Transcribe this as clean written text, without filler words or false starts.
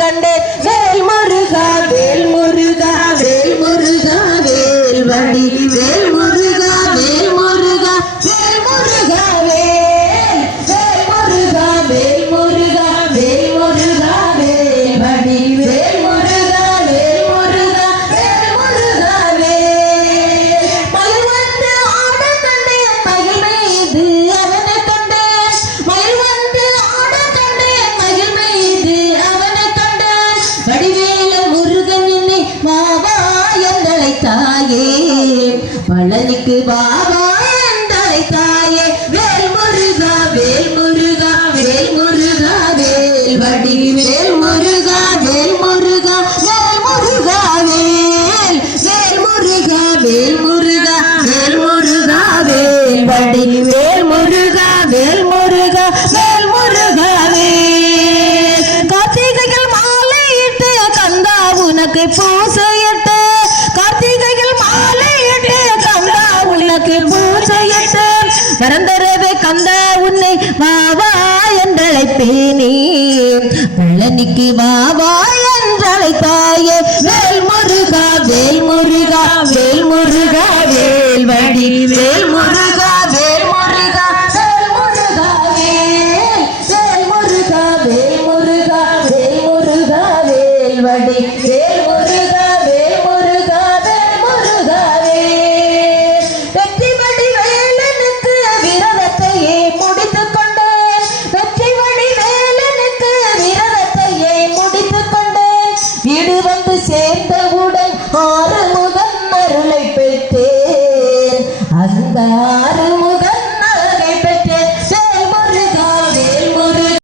கண்டே வேல் முருகா வேல் முருகா வேல் முருகா வேல் வடி வேல் முருகா வேல் முருகா வேல் முருகா வேல் முருகா வேல் முருகா வேல் முருகா வேல் வடி வேல் முருகா வேல் முருகா வேல் முருகா வேல் மயில் வந்து ஆட கண்டே மயில் மீது அவனை கண்டே மயில் வந்து ஆட கண்டே மயில் மீது அவனை கண்டே வடிவேல முருகன் என்னை மாவா என்றழைத்தாயே பழனிக்கு பாபா என்றழைத்தாயே வேல் முருகா வேல் முருகா வேல் முருகா வேல் வடி வேல் முருகா வேல் முருகா வேல் முருகா வேல் முருகா வேல் முருகா வேல் முருகா வேல் வடி வேல் முருகா வேல் முருகா வேல் முருகா வேல் கார்த்திகையில் மாலையிட்டு கந்தா உனக்கு பூசையிட்டு கார்த்திகையில் மாலையிட்டு கந்தா உனக்கு பூசையிட்டு வரந்தரவே கந்தா உன்னை வாவா என்றழைப்பேனே பழனிக்கு வாவா என்றழைத்தாயே வேல் முருகா வேல் முருகா வேல் முருகா வேல் வடி வேல்